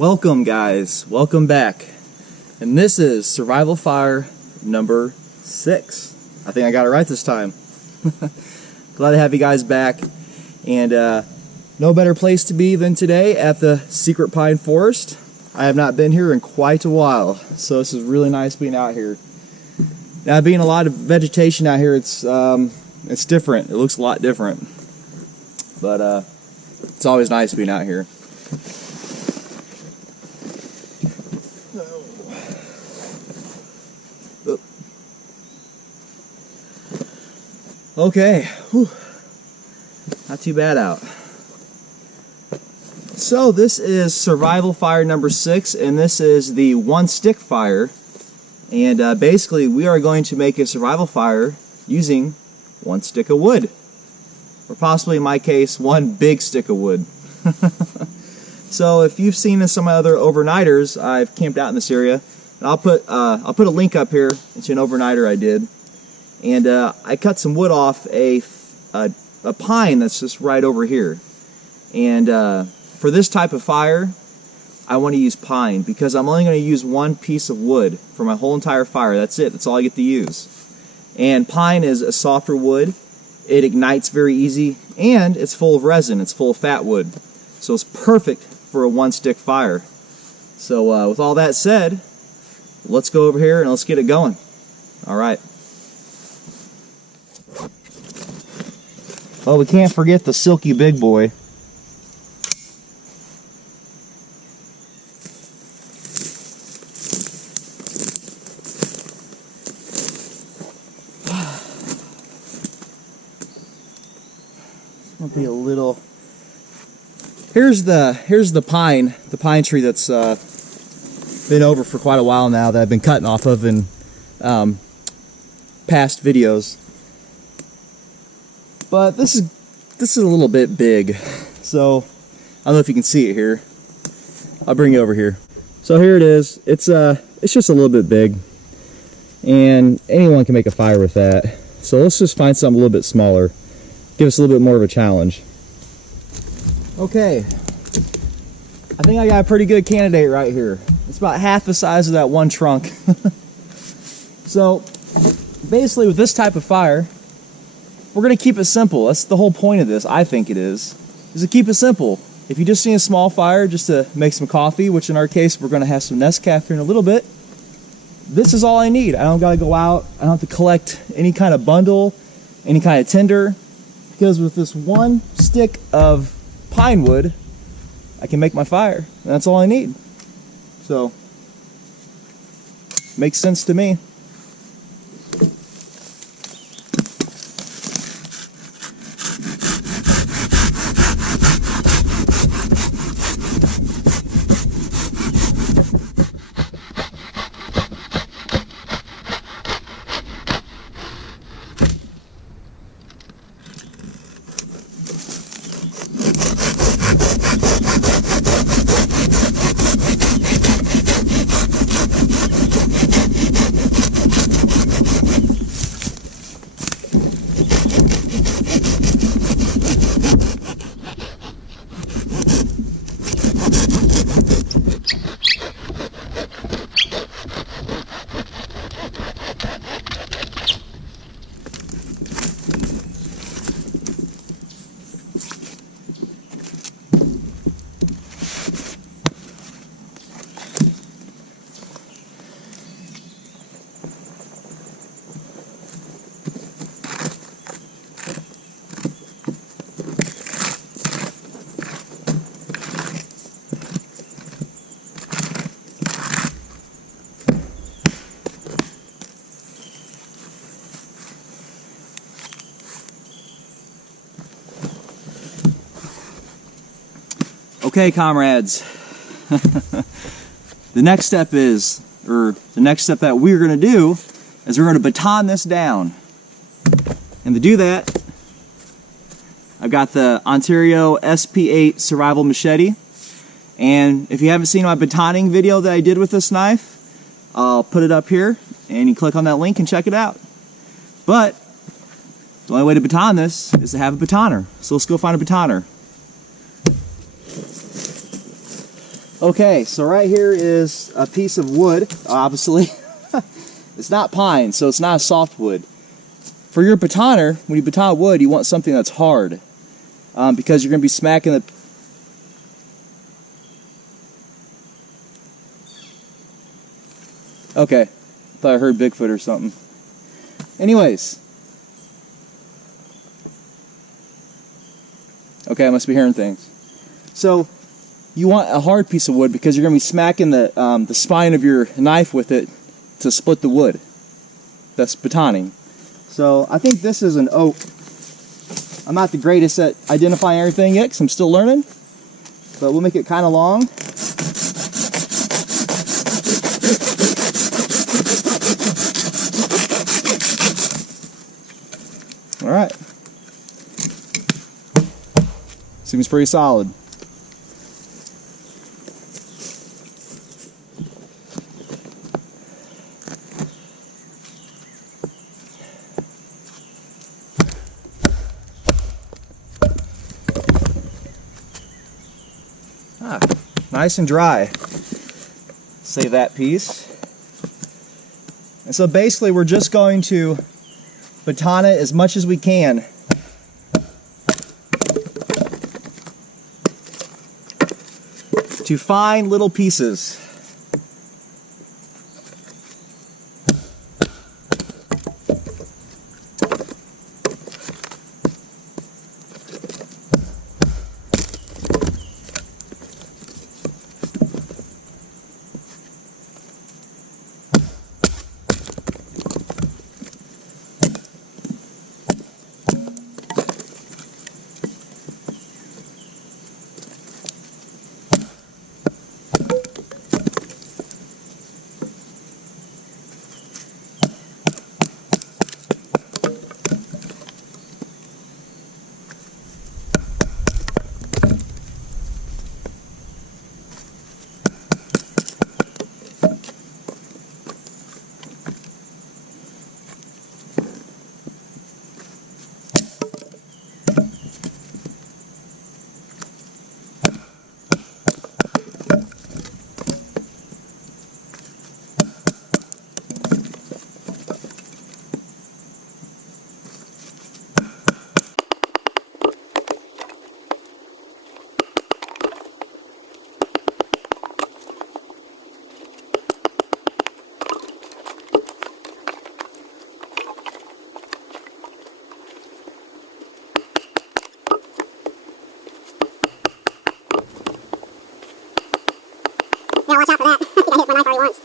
Welcome guys, welcome back. And this is survival fire number 6. I think I got it right this time. Glad to have you guys back. And no better place to be than today at the Secret Pine Forest. I have not been here in quite a while, so this is really nice being out here. Now, being a lot of vegetation out here, it's different. It looks a lot different, but it's always nice being out here. Okay, whew. Not too bad out. So this is survival fire number 6, and this is the one stick fire. And basically we are going to make a survival fire using one stick of wood. Or possibly in my case, one big stick of wood. So if you've seen some other overnighters, I've camped out in this area. And I'll put a link up here. It's an overnighter I did. And I cut some wood off a pine that's just right over here. And for this type of fire, I want to use pine because I'm only going to use one piece of wood for my whole entire fire. That's it. That's all I get to use. And pine is a softer wood. It ignites very easy, and it's full of resin. It's full of fat wood. So it's perfect for a one-stick fire. So with all that said, let's go over here and let's get it going. All right. Oh, we can't forget the silky big boy. Might be a little. Here's the pine tree that's been over for quite a while now that I've been cutting off of in past videos. But this is a little bit big, so I don't know if you can see it here. I'll bring it over here. So here it is. It's just a little bit big, and anyone can make a fire with that. So let's just find something a little bit smaller. Give us a little bit more of a challenge. Okay, I think I got a pretty good candidate right here. It's about half the size of that one trunk. So basically with this type of fire, we're going to keep it simple. That's the whole point of this, I think it is to keep it simple. If you just need a small fire just to make some coffee, which in our case we're going to have some Nescafe here in a little bit, this is all I need. I don't got to go out. I don't have to collect any kind of bundle, any kind of tinder, because with this one stick of pine wood, I can make my fire. And that's all I need. So, makes sense to me. Okay, comrades, the next step that we're going to do is we're going to baton this down. And to do that, I've got the Ontario SP8 Survival Machete. And if you haven't seen my batoning video that I did with this knife, I'll put it up here, and you click on that link and check it out. But the only way to baton this is to have a batoner. So let's go find a batoner. Okay, so right here is a piece of wood, obviously. It's not pine, so it's not a softwood. For your batoner, when you baton wood, you want something that's hard, because you're going to be smacking the... Okay, thought I heard Bigfoot or something. Anyways. Okay, I must be hearing things. So, you want a hard piece of wood because you're going to be smacking the spine of your knife with it to split the wood. That's batoning. So, I think this is an oak. I'm not the greatest at identifying everything yet because I'm still learning. But we'll make it kind of long. Alright. Seems pretty solid. Nice and dry. Save that piece. And so basically we're just going to baton it as much as we can. To fine little pieces. Yeah, watch out for that. I think I hit my knife already once.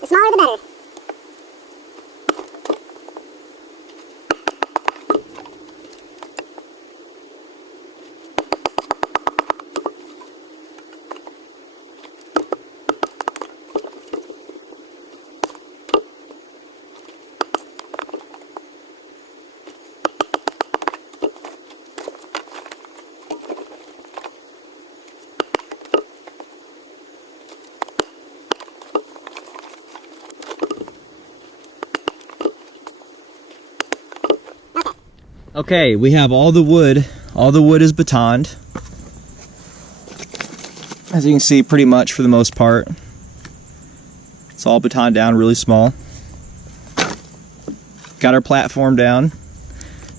The smaller the better. Okay, we have all the wood. All the wood is batoned. As you can see, pretty much for the most part. It's all batoned down really small. Got our platform down.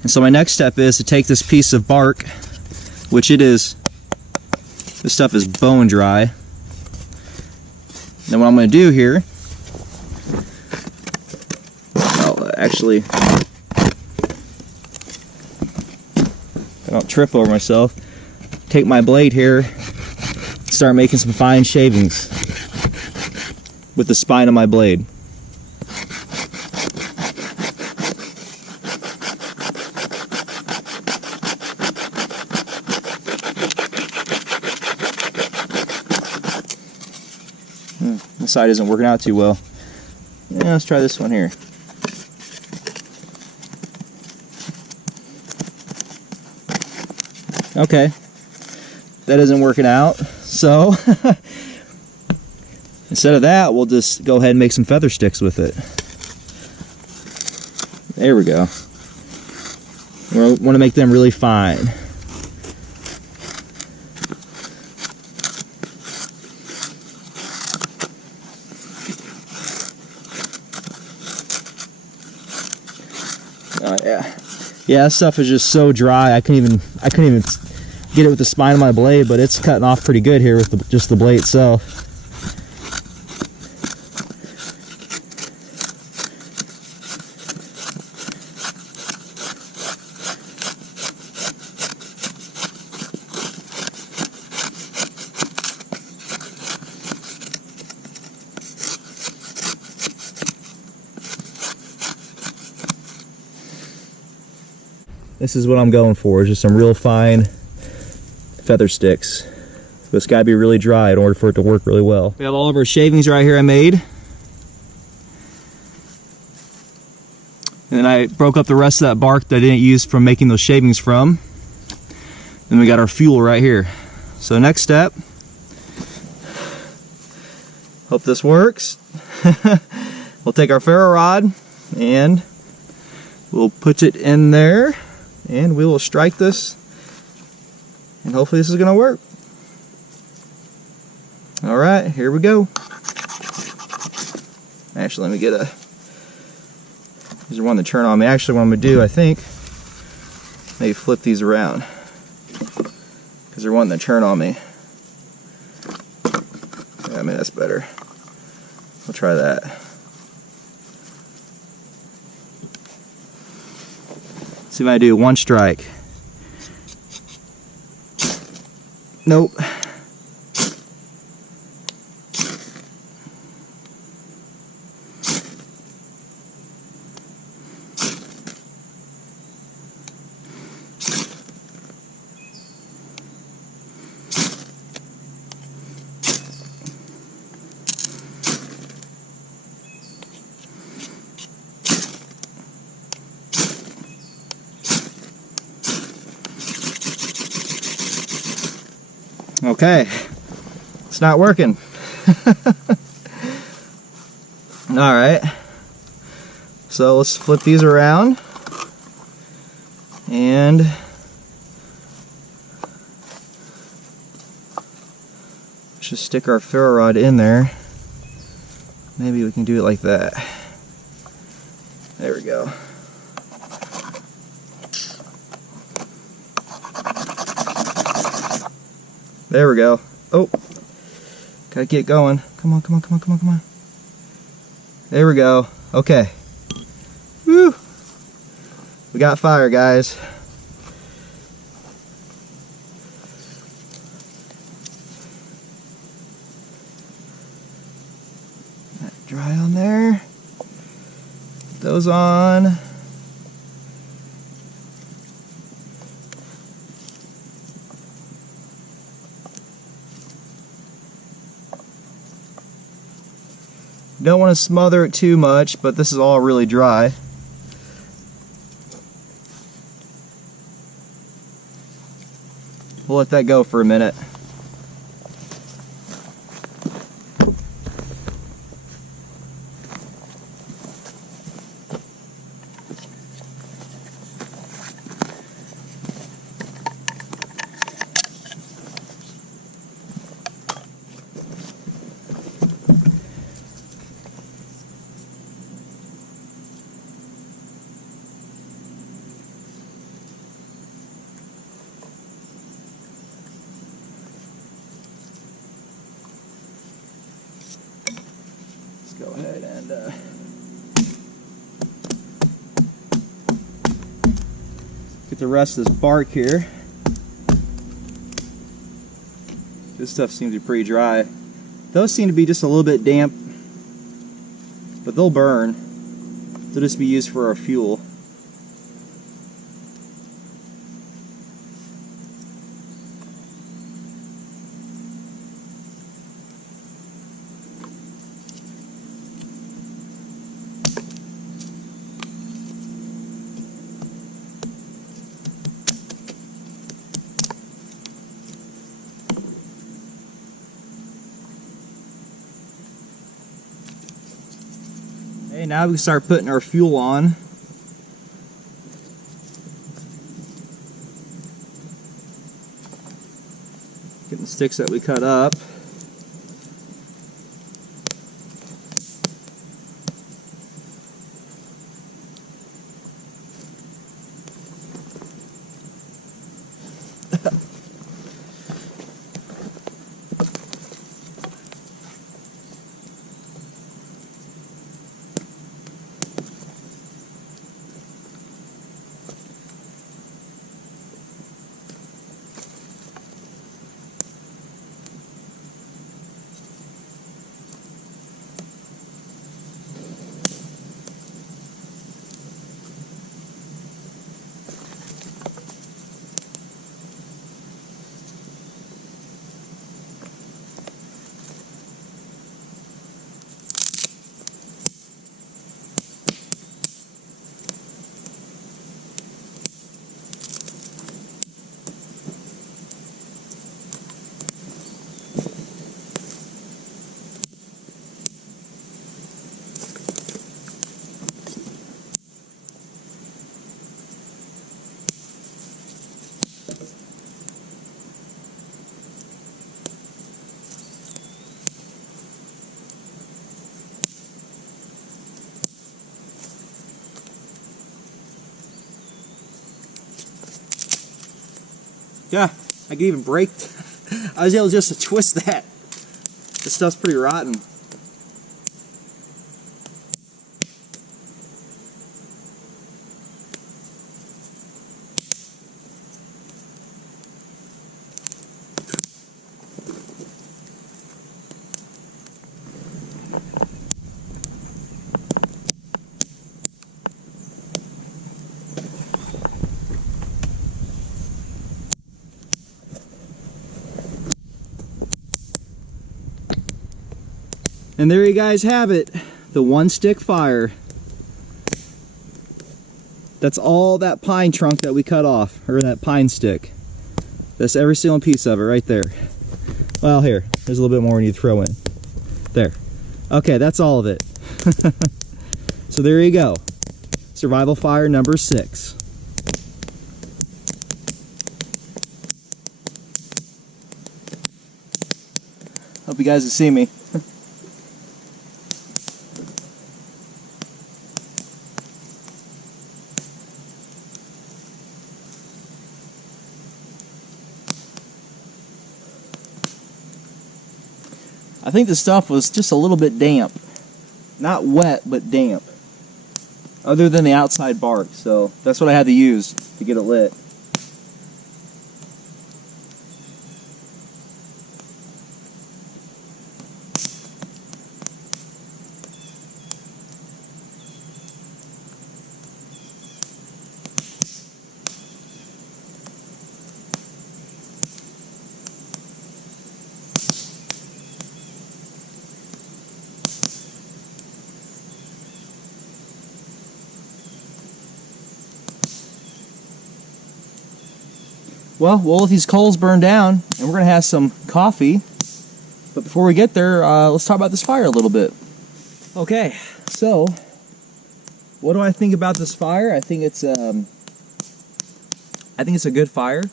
And so my next step is to take this piece of bark, which it is, this stuff is bone dry. Then what I'm going to do here, I'll actually, I don't trip over myself, take my blade here, start making some fine shavings with the spine of my blade. This side isn't working out too well. Yeah, let's try this one here. Okay, that isn't working out, so instead of that, we'll just go ahead and make some feather sticks with it. There we go. We want to make them really fine. Oh yeah, this stuff is just so dry. I couldn't even get it with the spine of my blade, but it's cutting off pretty good here with just the blade itself. This is what I'm going for, is just some real fine feather sticks. But it's got to be really dry in order for it to work really well. We have all of our shavings right here I made. And then I broke up the rest of that bark that I didn't use from making those shavings from. Then we got our fuel right here. So next step, hope this works. We'll take our ferro rod and we'll put it in there. And we will strike this, and hopefully this is going to work. All right, here we go. Actually, let me get these are one to turn on me. Actually, what I'm going to do, I think, maybe flip these around, because they're wanting to turn on me. Yeah, I mean, that's better. We'll try that. See if I do one strike. Nope. Okay, it's not working. All right, so let's flip these around and just stick our ferro rod in there. Maybe we can do it like that. There we go. There we go. Oh, gotta get going. Come on, come on, come on, come on, come on. There we go. Okay. Woo! We got fire, guys. Dry on there. Put those on. Don't want to smother it too much, but this is all really dry. We'll let that go for a minute. Go ahead and get the rest of this bark here. This stuff seems to be pretty dry. Those seem to be just a little bit damp, but they'll burn. They'll just be used for our fuel. Okay, now we can start putting our fuel on. sticks that we cut up. Yeah, I could even break. I was able just to twist that. This stuff's pretty rotten. And there you guys have it, the one stick fire. That's all that pine trunk that we cut off, or that pine stick. That's every single piece of it right there. Well, here, there's a little bit more we need to throw in. There. Okay, that's all of it. So there you go. Survival fire number 6. Hope you guys can see me. I think the stuff was just a little bit damp. Not wet, but damp. Other than the outside bark, so that's what I had to use to get it lit. Well, we'll let these coals burn down, and we're going to have some coffee. But before we get there, let's talk about this fire a little bit. Okay, so what do I think about this fire? I think it's a good fire.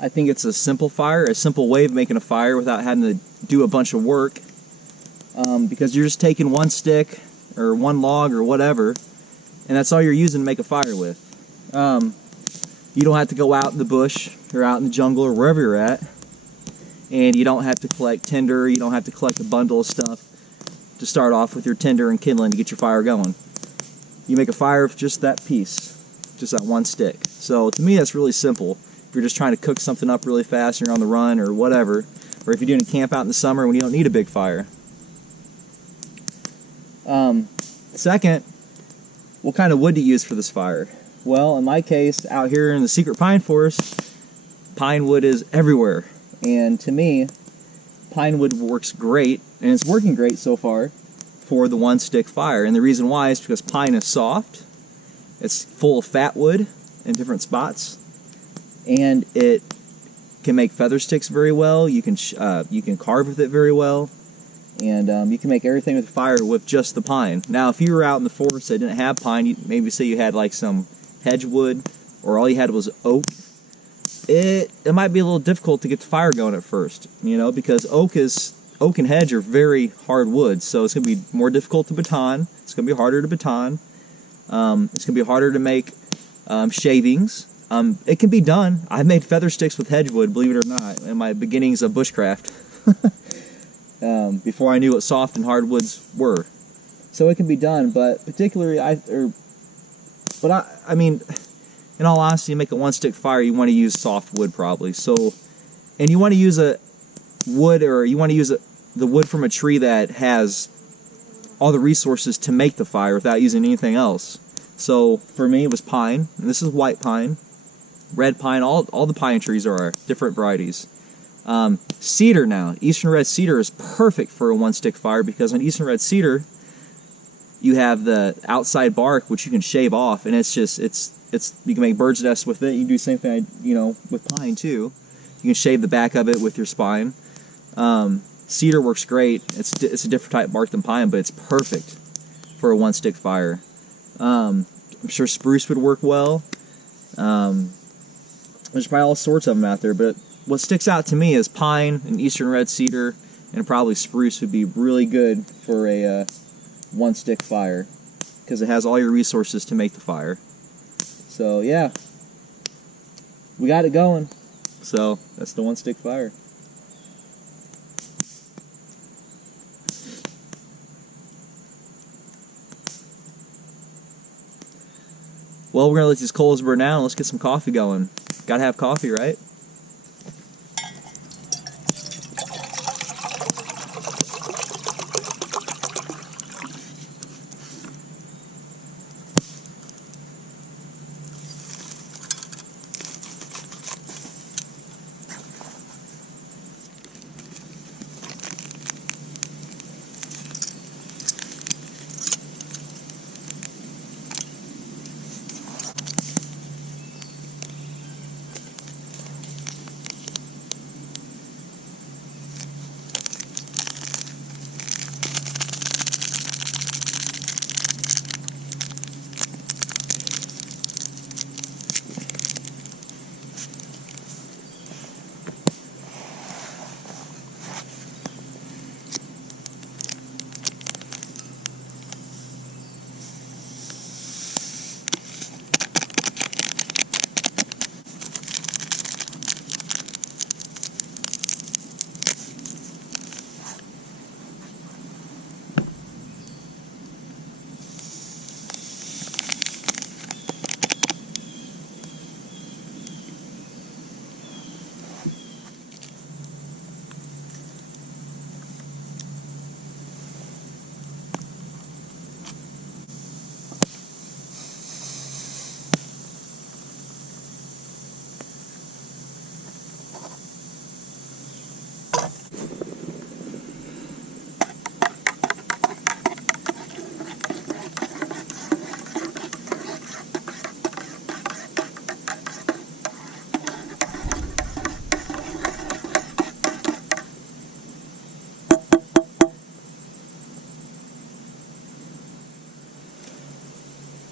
I think it's a simple fire, a simple way of making a fire without having to do a bunch of work. Because you're just taking one stick or one log or whatever, and that's all you're using to make a fire with. You don't have to go out in the bush or out in the jungle or wherever you're at, and you don't have to collect tinder, you don't have to collect a bundle of stuff to start off with your tinder and kindling to get your fire going. You make a fire with just that piece, just that one stick. So to me that's really simple. If you're just trying to cook something up really fast and you're on the run or whatever, or if you're doing a camp out in the summer when you don't need a big fire. Second, what kind of wood do you use for this fire? Well, in my case, out here in the secret pine forest, pine wood is everywhere. And to me, pine wood works great, and it's working great so far for the one stick fire. And the reason why is because pine is soft, it's full of fat wood in different spots, and it can make feather sticks very well. You can carve with it very well, and you can make everything with fire with just the pine. Now, if you were out in the forest that didn't have pine, maybe say you had like some hedge wood, or all you had was oak, it might be a little difficult to get the fire going at first, you know, because oak and hedge are very hard wood, so it's going to be more difficult to baton. It's going to be harder to baton. It's going to be harder to make shavings. It can be done. I made feather sticks with hedgewood, believe it or not, in my beginnings of bushcraft. Before I knew what soft and hard woods were. So it can be done, but particularly, I mean, in all honesty, to make a one-stick fire, you want to use soft wood probably. So, and you want to use the wood from a tree that has all the resources to make the fire without using anything else. So for me, it was pine, and this is white pine, red pine. All the pine trees are different varieties. Cedar now, eastern red cedar is perfect for a one-stick fire because on eastern red cedar, you have the outside bark which you can shave off, and it's you can make bird's nests with it. You can do the same thing, you know, with pine too. You can shave the back of it with your spine. Cedar works great. It's a different type of bark than pine, but it's perfect for a one-stick fire. I'm sure spruce would work well. There's probably all sorts of them out there, but what sticks out to me is pine and eastern red cedar, and probably spruce would be really good for a one-stick fire because it has all your resources to make the fire. So yeah, we got it going. So that's the one-stick fire. Well, we're gonna let these coals burn down. Let's get some coffee going. Gotta have coffee, right?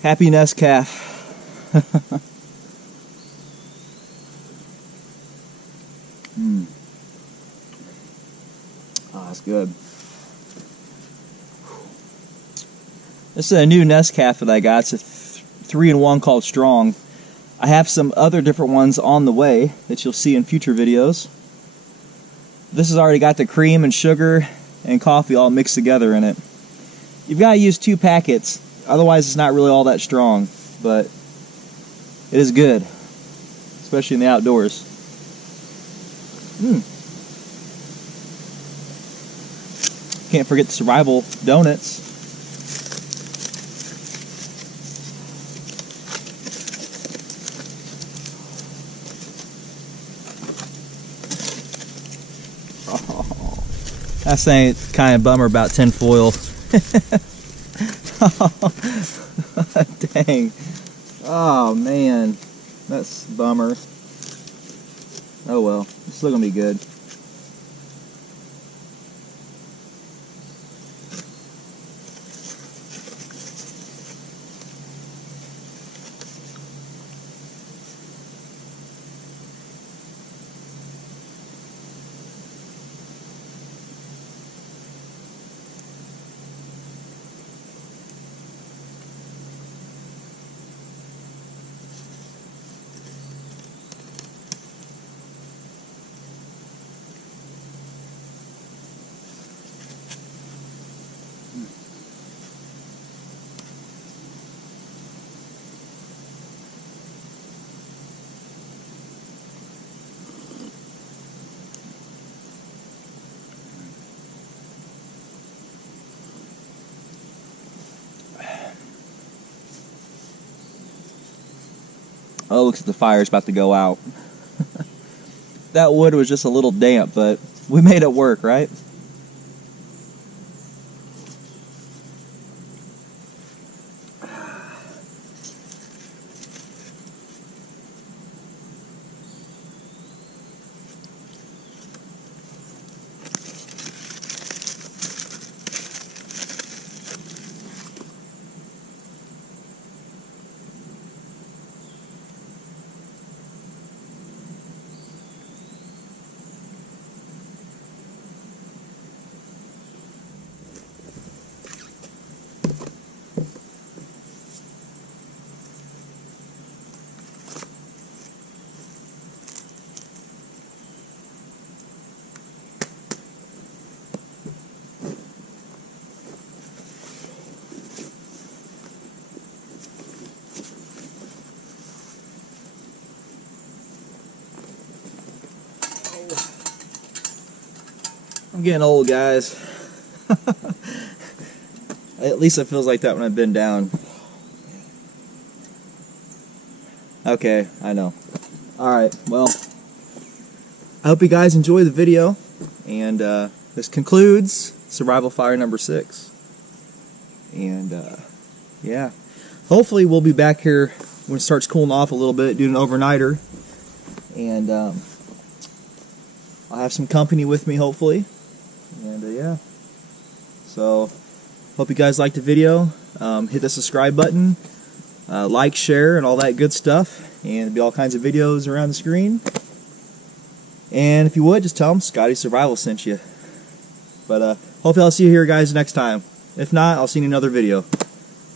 Happy nest calf. Oh, that's good. This is a new nest calf that I got. It's a 3-in-1 called Strong. I have some other different ones on the way that you'll see in future videos. This has already got the cream and sugar and coffee all mixed together in it. You've got to use 2 packets. Otherwise, it's not really all that strong, but it is good, especially in the outdoors. Can't forget the survival donuts. Oh, that's a kind of bummer about tinfoil. Dang. Oh man, that's a bummer. Oh well, it's still gonna be good. Oh, looks like the fire's about to go out. That wood was just a little damp, but we made it work, right? I'm getting old, guys. At least it feels like that when I've been down. Okay, I know. Alright, well, I hope you guys enjoy the video. And this concludes Survival Fire number 6. And yeah, hopefully we'll be back here when it starts cooling off a little bit, doing an overnighter. And I'll have some company with me, hopefully. And yeah, so hope you guys liked the video. Hit the subscribe button, like, share, and all that good stuff. And there'll be all kinds of videos around the screen. And if you would, just tell them Scotty Survival sent you. But hopefully I'll see you here, guys, next time. If not, I'll see you in another video.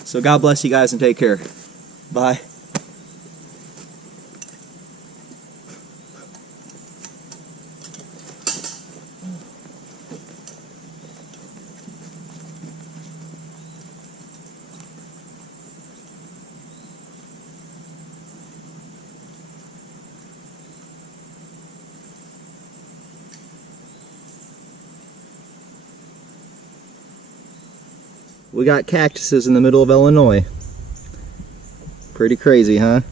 So God bless you guys and take care. Bye. We got cactuses in the middle of Illinois. Pretty crazy, huh?